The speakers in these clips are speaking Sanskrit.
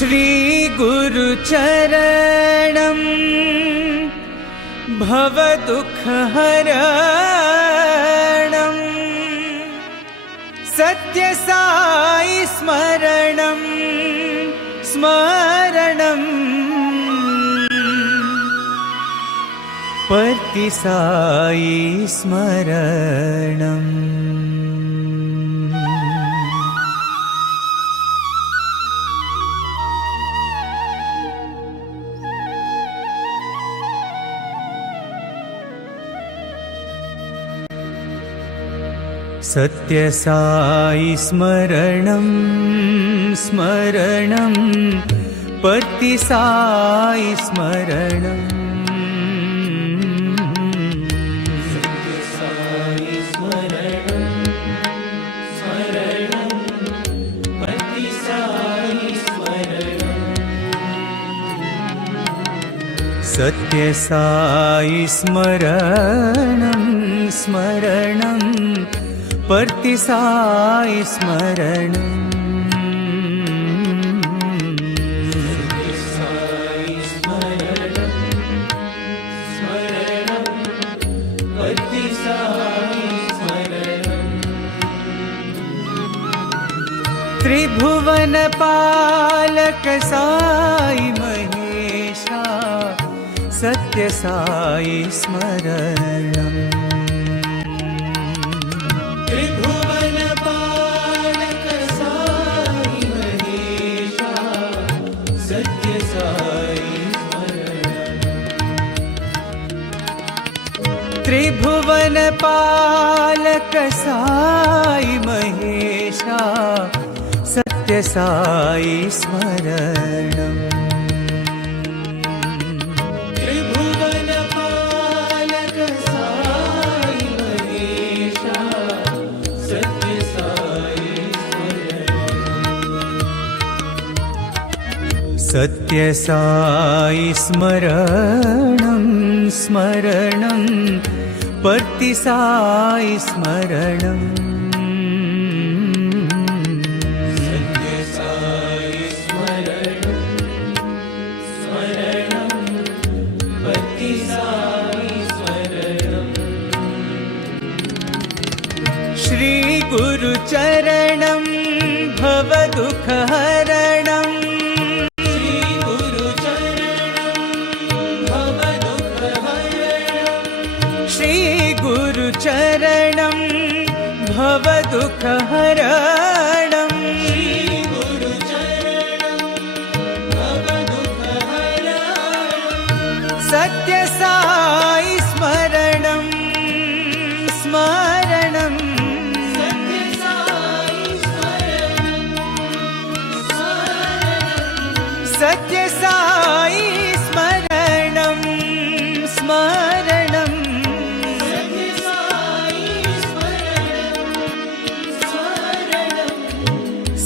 श्री गुरुचरणं भवदुःखहरणं सत्यसाई स्मरणं स्मरणं पर्तिसाई स्मरणम्। सत्यसाई स्मरणं स्मरणं पर्तिसाई स्मरणं। सत्यसाई स्मरणं स्मरणं पर्तिसाई स्मरणं। सत्यसाई स्मरणं स्मरणं पर्तिसाई स्मरणं। सत्यसाई स्मरणं स्मरणं पर्तिसाई स्मरणं। त्रिभुवनपालक साई महेशा सत्यसाई स्मरणं। त्रिभुवनपालक साई महेशा सत्यसाई स्मरणं। त्रिभुवनपालक साई महेशा सत्यसाई स्मरणं। सत्यसाई स्मरणं स्मरणं पर्तिसाई स्मरणं। सत्यसाई स्मरणं स्मरणं पर्तिसाई स्मरणं। श्री गुरुचरणं भवदुःखहरणं चरणं भवदुःखहरणं। सत्यसाई स्मरणं स्मरणं सत्यसाई स्मरणं स्मरणं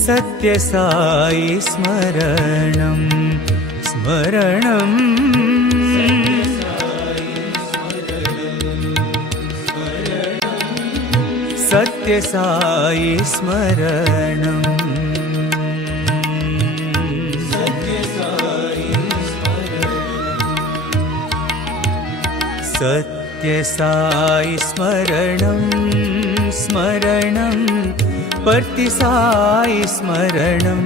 सत्यसाई स्मरणं स्मरणं सत्यसाई स्मरणं। सत्यसाई स्मरणं स्मरणं पर्तिसाई स्मरणं।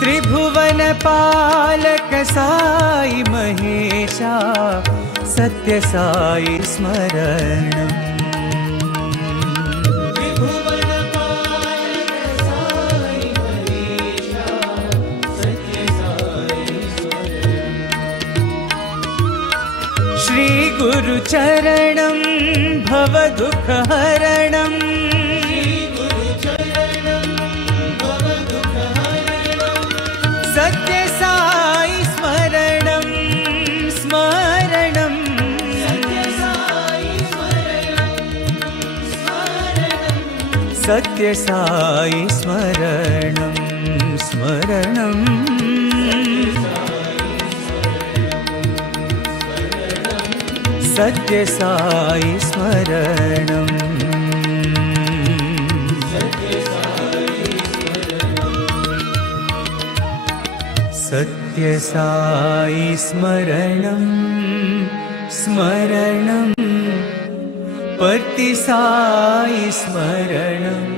त्रिभुवनपालक साई महेशा सत्यसाई स्मरणं। श्री गुरुचरणं भवदुःखहरणं सत्यसाई स्मरणं स्मरणं सत्यसाई स्मरणं स्मरणं सत्य साई स्मरणम् सत्य साई स्मरणम् स्मरणम् पर्ति साई स्मरणम्